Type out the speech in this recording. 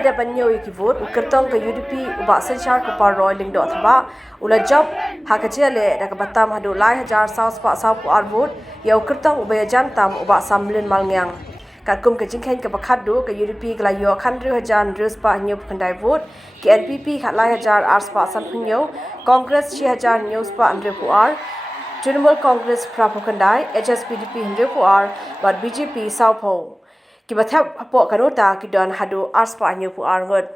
ada banyo ki vote Kyrtong ke UDP uba Synshar Kyrtong roy ling do thaba ula job hakachele da ka batam hadu lai hajar south pa south ar vote ya Kyrtong uba jantam uba samlin malngyang kakum ke jingkhen ke bakhat do ke UDP kala yo khandru hajan drus pa nyu khandai vote ke NPP khat lai hajar ars pa san phunyo Congress 6000 news pa andre pu ar Trinamool Congress Prapokandai, HSPDP Hindu but BJP South Pole. Kibathap Hapo Kanota Kidon Hadu Arspa New Arngod.